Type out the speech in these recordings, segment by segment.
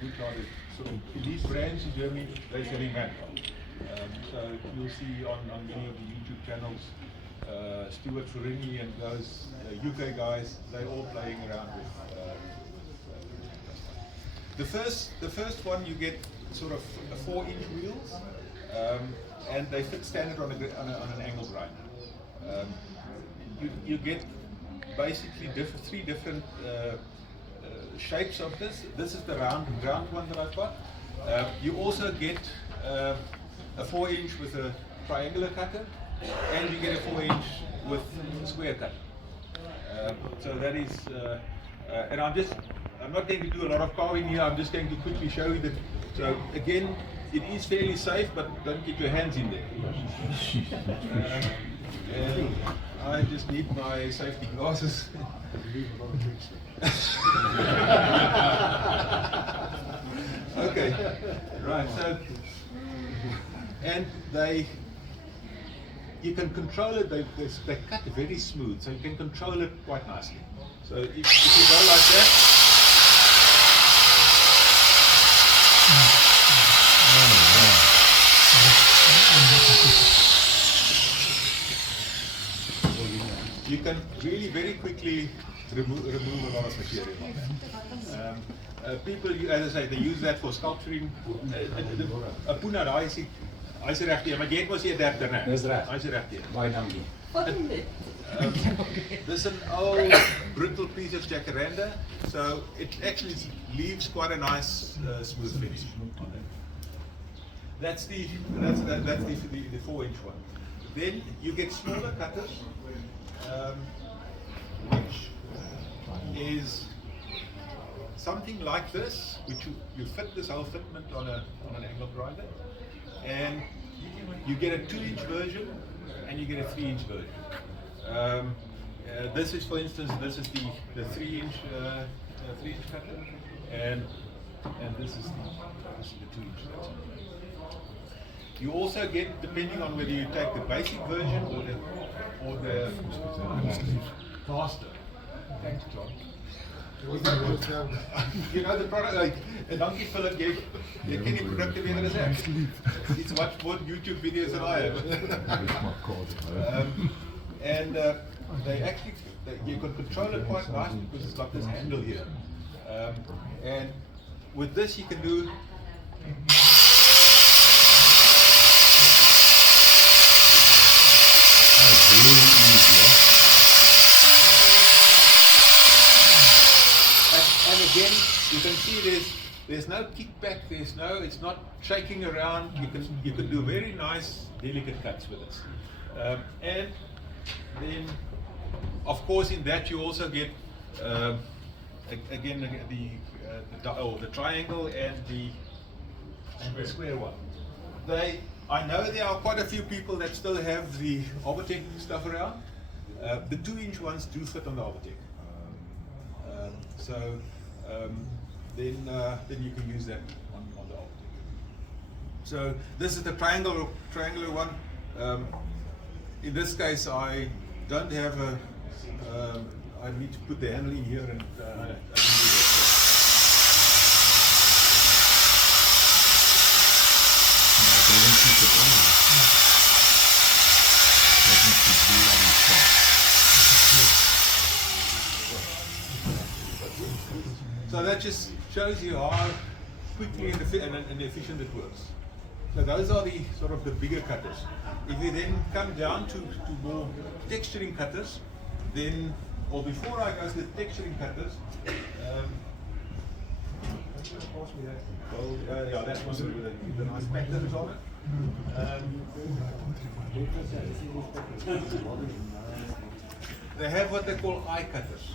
which are the sort of elite brands in Germany, they're selling Manpa. So you'll see on many of the YouTube channels, Stuart Ferrini and those UK guys, they're all playing around with. The first one you get sort of a 4-inch wheels, and they fit standard on an angle grinder. You get basically three different shapes of this. This is the round one that I've got. You also get a 4-inch with a triangular cutter, and you get a 4-inch with a square cutter. So that is, and I'm not going to do a lot of carving here. I'm just going to quickly show you that. So again, it is fairly safe, but don't get your hands in there. And I just need my safety glasses. Okay, right. So, and you can control it. They cut very smooth, so you can control it quite nicely. So if you go like that. You can really very quickly remove a lot of material on that. People, as I say, they use that for sculpturing. Puna, I see reg hier, maar jy het mos hier 30 rand. Dis reg. I see reg hier. Baie dankie. This is an old brittle piece of jacaranda, so it actually leaves quite a nice smooth finish on it. That's the 4-inch one. Then you get smaller cutters, which is something like this, which you fit this whole fitment on an angle grinder, and you get a 2-inch version and you get a 3-inch version. This is, for instance, this is the 3-inch cutter, and this is the 2-inch version. You also get, depending on whether you take the basic version or the faster. Thanks, John. You know the product, like, dankie Philip, jy ken die produkte beter as ek. It's much more YouTube videos than I have. And they actually, you can control it quite nicely because it's got this handle here. And with this you can do and again, you can see there's no kickback, it's not shaking around. You can do very nice, delicate cuts with this. And then, of course, in that you also get again the triangle and the square one. I know there are quite a few people that still have the Albertech stuff around. The 2-inch ones do fit on the Albertech. Then you can use that on the Albertech. So this is the triangular one. In this case, I don't have a. I need to put the handle in here, and I didn't do that. So that just shows you how quickly and efficient it works. So those are the sort of the bigger cutters. If you then come down to more texturing cutters, then, or before I go to the texturing cutters, yeah, that's one with the nice patterns on it. They have what they call eye cutters.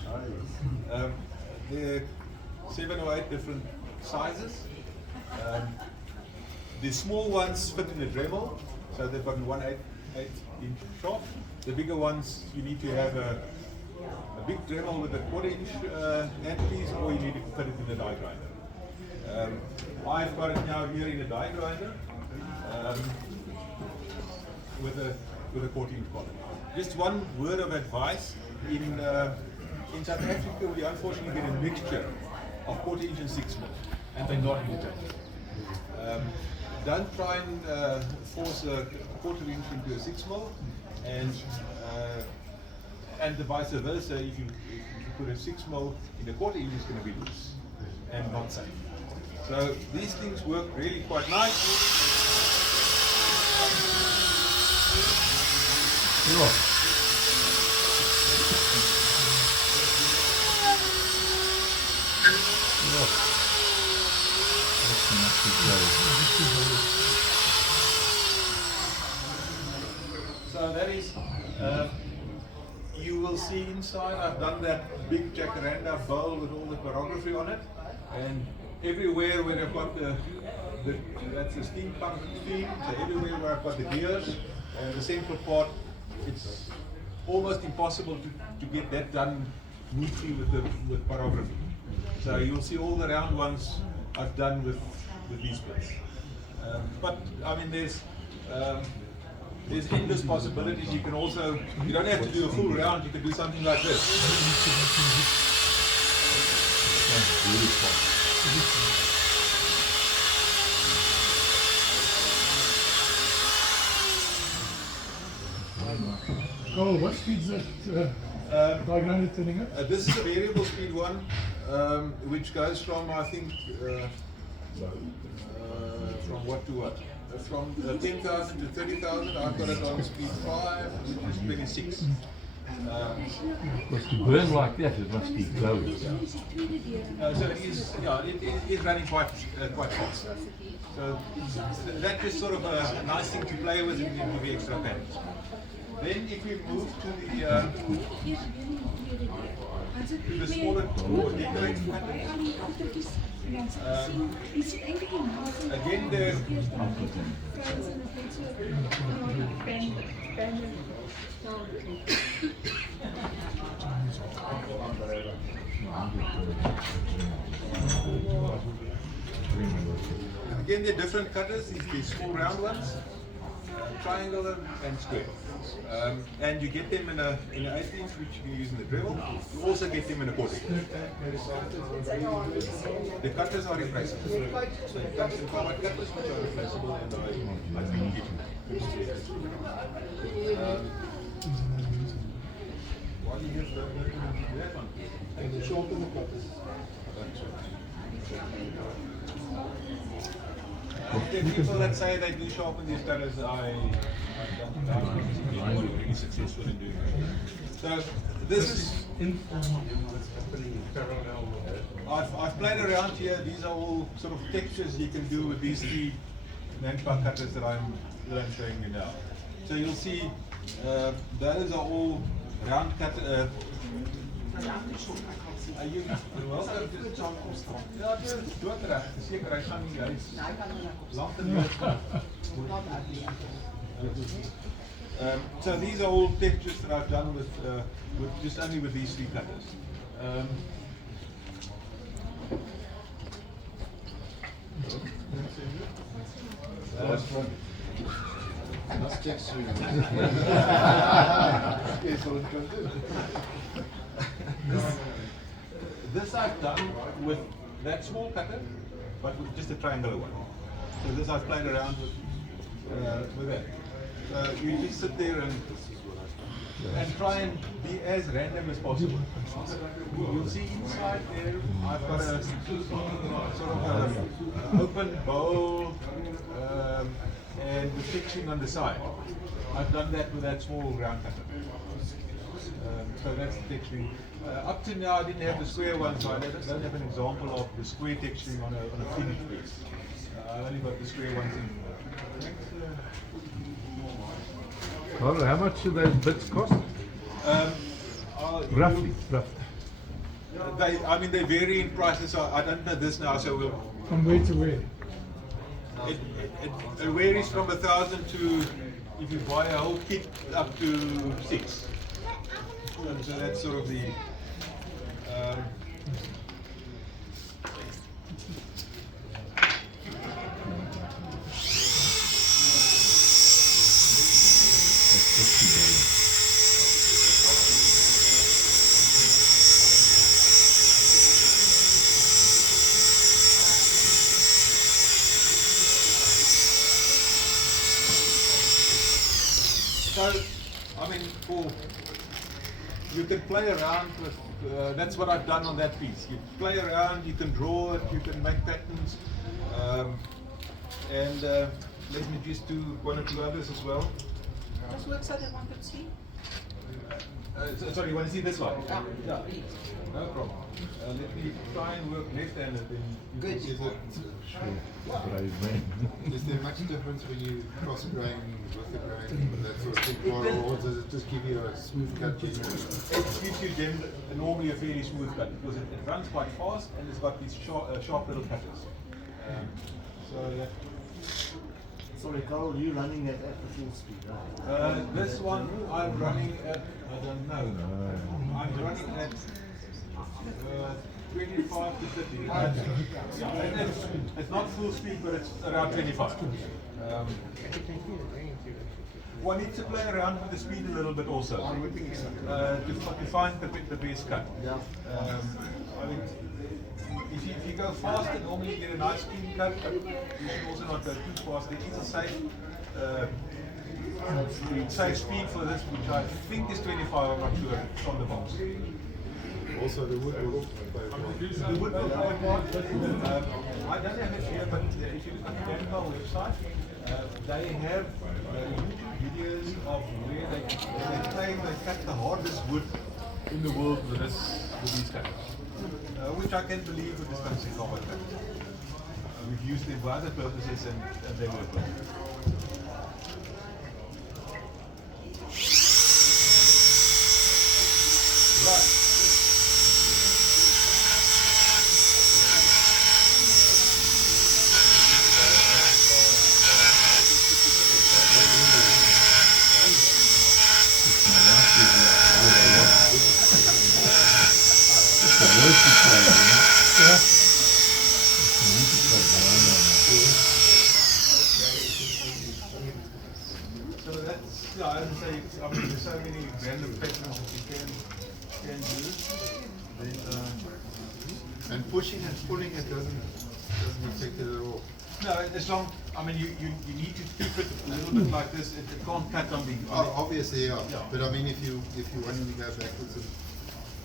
They're 7 or 8 different sizes. The small ones fit in a Dremel, so they've got 1/8 inch shaft. The bigger ones, you need to have a big Dremel with a 1/4-inch handpiece, or you need to fit it in a die grinder. I've got it now here in a die grinder with a 1/4-inch collar. Just one word of advice: in South Africa, we unfortunately get a mixture of 1/4-inch and 6mm. and they're not muted. Don't try and force a quarter inch into a 6 mil, and the vice versa. If you put a 6 mil in a quarter inch, it's going to be loose and not safe. So these things work really quite nice. So that is, you will see inside, I've done that big jacaranda bowl with all the choreography on it, and everywhere where I've got that's the steampunk theme, so everywhere where I've got the gears, the central part, it's almost impossible to get that done neatly with choreography. So you'll see all the round ones I've done with these bits. But I mean, there's endless possibilities. You can also, you don't have to do a full round, you can do something like this. That's really fun. Oh, what speed is that diagram turning up? This is a variable speed one, which goes from, I think, from what to what? From 10,000 to 30,000. I've got it on speed 5, which is 26. Because to burn like that, it must be glowing. So it is, yeah, it is running quite fast. So that is sort of a nice thing to play with and give you extra panels. Then if we move to the smaller more decorative cutters, again they're different cutters. These small round ones, triangular and square. And you get them in an 8-inch, which you can use in the drill. You also get them in a 4-inch. The cutters are replaceable. So you come to carbide cutters, which are replaceable, and I think it. Why do you have that one? And the shorten the cutters. The people that say they do sharpen these cutters, I don't know if they're really successful in doing that. So this is informal. I've played around here. These are all sort of textures you can do with these 3 Manpa cutters that I'm showing you now. So you'll see those are all round cutters. So these are all textures that I've done with just only with these 3 cutters. This I've done with that small cutter, but with just a triangular one. So this I've played around with that. You just sit there and try and be as random as possible. You'll see inside there, I've got a sort of an open bowl and the fixing on the side. I've done that with that small round cutter. So that's the texturing. Up to now I didn't have the square one, so I don't have an example of the square texturing on a finished piece. I only got the square ones in. Carel, how much do those bits cost? Roughly. I mean, they vary in prices. So I don't know this now, so we'll. From where to where? It varies from 1,000 to, if you buy a whole kit, up to 6. So that's sort of the. So, I mean, you can play around with, that's what I've done on that piece. You play around, you can draw it, you can make patterns. And let me just do one or two others as well. Does work so that one could see? Sorry, you want to see this one? Yeah. No problem. Let me try and work left-handed. Good. Is there much difference when you cross grain with the grain, that sort of thing, or does it just give you a smooth cut? It gives you normally a fairly smooth cut because it runs quite fast and it's got these sharp little cutters. So yeah. Sorry, Carel, you're running it at the full speed, right? This one I'm running at, I don't know. I'm running at 25 to 30. Yeah, it's not full speed, but it's around 25. One needs to play around with the speed a little bit also to find the base cut. Yeah. I mean, if you go faster, normally you get a nice clean cut, but you should also not go too fast. There is a safe speed for this, which I think is 25, I'm not sure, from the box. Also, the wood will play a part. The wood will play a part. I don't have it here, but if you look at the Manpa website, they have YouTube videos of where they cut the hardest wood in the world with these cutters. Which I can believe with this fancy carbon cutter. We've used them for other purposes and they work well. Right. So that's, yeah, I would say, I mean, there's so many random patterns that you can do. Then, And pushing and pulling it doesn't affect it at all. no, as long, I mean, you need to keep it a little bit like this. It can't cut on the. Oh, obviously, yeah. Yeah. But I mean, if you want to go backwards and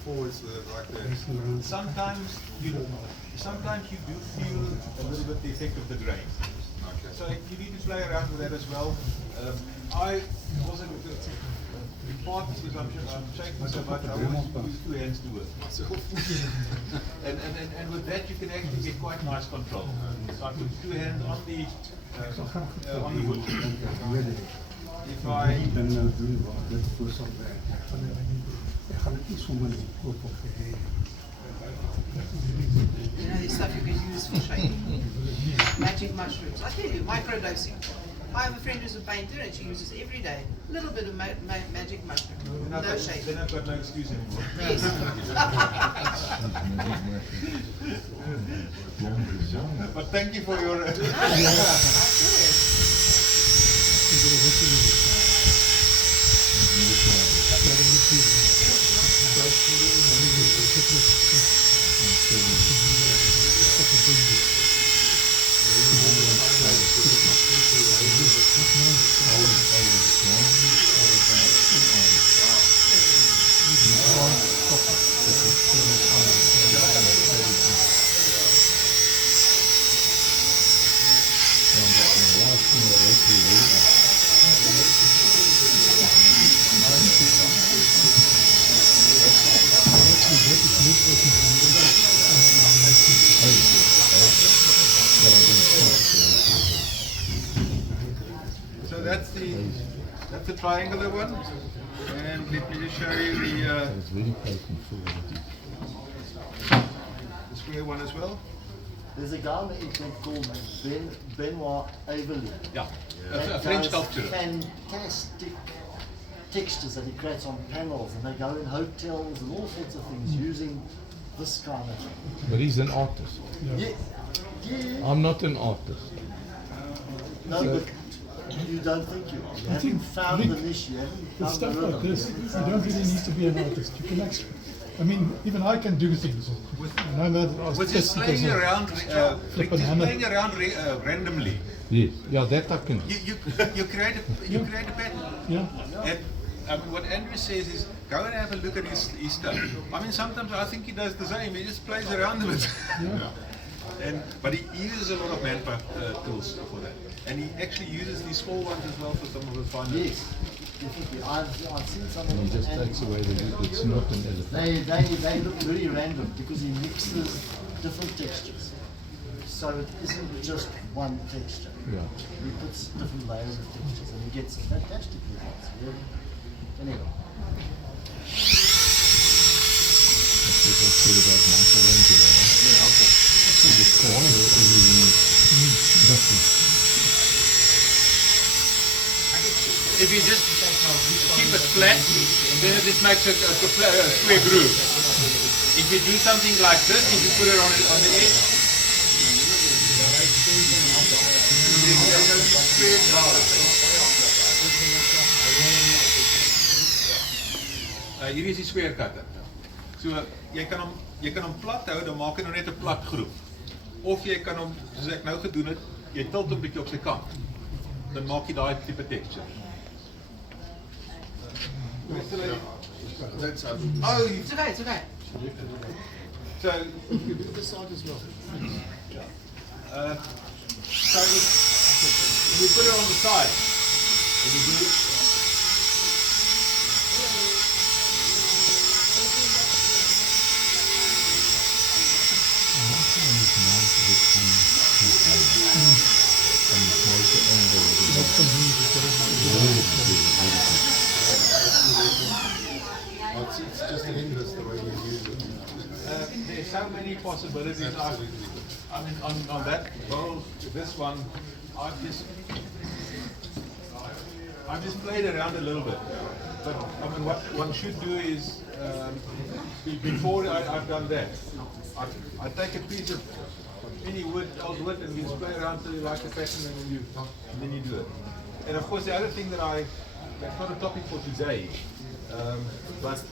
forwards with it like that. Sometimes you do feel a little bit the effect of the grain. Okay. So you need to play around with that as well. I wasn't in part because I'm shaking so much. I always use two hands to work. and with that you can actually get quite nice control. So I put two hands on the wood. If I You know, the stuff you can use for shaking. Magic mushrooms. I tell you, microdosing. I have a friend who's a painter and she uses every day a little bit of magic mushroom. No shaking. then I've got no excuse anymore. Yes. But thank you for your. So that's the triangular one, and let me just show you the square one as well. There's a guy on the internet called Benoit Avery. Yeah, That a French does sculpture. fantastic textures that he creates on panels, and they go in hotels and all sorts of things using this kind of thing. But he's an artist. Yeah. Yeah. I'm not an artist. No, but you don't think you are. You haven't think found Rick, the niche, you haven't With found stuff the like rhythm. this, you don't really need to be an artist. You can actually I mean, even I can do things. And I know that I was With just tested as playing a around, flip just and hammer. playing around randomly, Yes. Yeah, that I can. you create a pattern. Yeah. And I mean, what Andrew says is, go and have a look at his stuff. I mean, sometimes I think he does the same. He just plays around with it. But he uses a lot of Manpa tools for that. And he actually uses these small ones as well for some of the finer. Yes, definitely. I've seen some of He them. just and takes away the wood. It's not an elephant. they look very random because he mixes different textures. So it isn't just one texture. Yeah. He puts different layers of textures and he gets fantastic results. Really. Anyway. That's what I said about Michelangelo. He just corner If you just keep it flat, then it just makes a square groove. If you do something like this, if you put it on the edge, hier is die square cutter. So jy kan hom plat hou, dan maak hy nou net 'n plat groef. Of jy kan hom, soos ek nou gedoen het, jy tilt hom bietjie op sy kant. Dan maak jy daai tipe texture. That's Oh, It's okay, it's okay. so you can do this side as well. So if you put it on the side, and you do It's just endless the way you use it. there's so many possibilities. Absolutely. I mean, on that bowl, this one, I've just played around a little bit. But I mean, what one should do is, before I've done that, I take a piece of any wood, old wood, and you just play around till you like the pattern, and then you do it. And of course, the other thing that's not a topic for today, but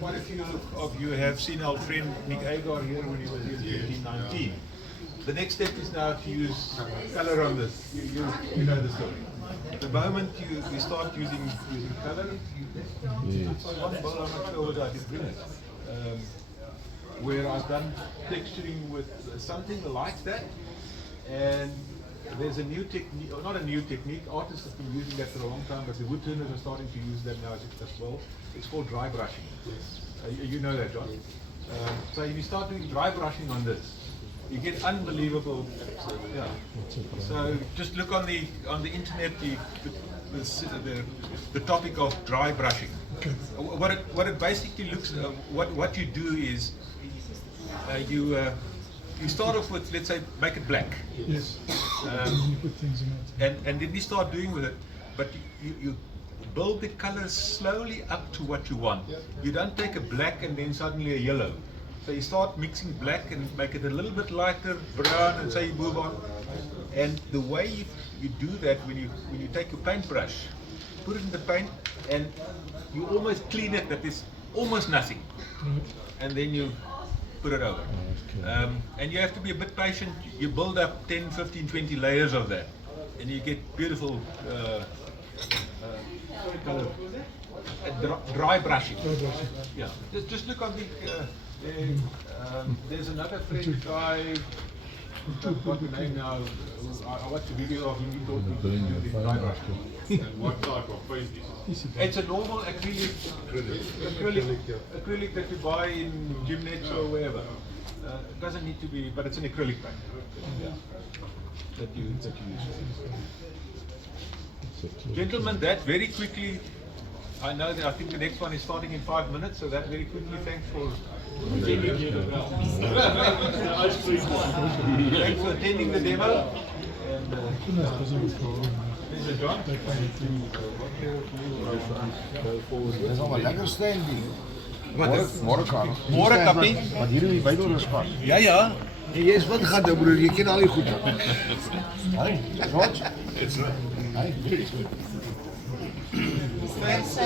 quite a few of you have seen our friend Nick Agar here when he was here in 2019. The next step is now to use color on this. You know the story. The moment you start using color, one bowl, I'm not sure whether I did bring it, where I've done texturing with something like that, and there's a new technique, or not a new technique, artists have been using that for a long time, but the wood turners are starting to use that now as well. It's called dry brushing. You know that, John? So if you start doing dry brushing on this, you get unbelievable. Yeah. So just look on the internet the topic of dry brushing. Okay. What it basically looks what you do is you start off with, let's say, make it black. Yes. You put things in it. And then you start doing with it, but you build the colors slowly up to what you want. You don't take a black and then suddenly a yellow. So you start mixing black and make it a little bit lighter brown, and so you move on. And the way you do that, when you take your paintbrush, put it in the paint, and you almost clean it that there's almost nothing, and then you put it over. And you have to be a bit patient. You build up 10, 15, 20 layers of that, and you get beautiful dry brushing. Yeah, just look on the. There's another French guy. What the name now? I watched a video of him. He taught me to do the dry brushing. And what type of paint is it? It's a normal acrylic that you buy in Gymnets or wherever. It doesn't need to be, but it's an acrylic paint. Yeah. That you use. Gentlemen, that very quickly. I know that I think the next one is starting in 5 minutes, so that very quickly. Thanks for attending here as well. Thanks for attending the demo. And, Mr. John. Dis al 'n lekker standie. Môre kan. Môre kapie. Wat hier in die Bybel staan. Ja, ja. Jy is wat gaan doen broer, jy ken al die goed. Hey, wat? It's right. Hey. Thanks.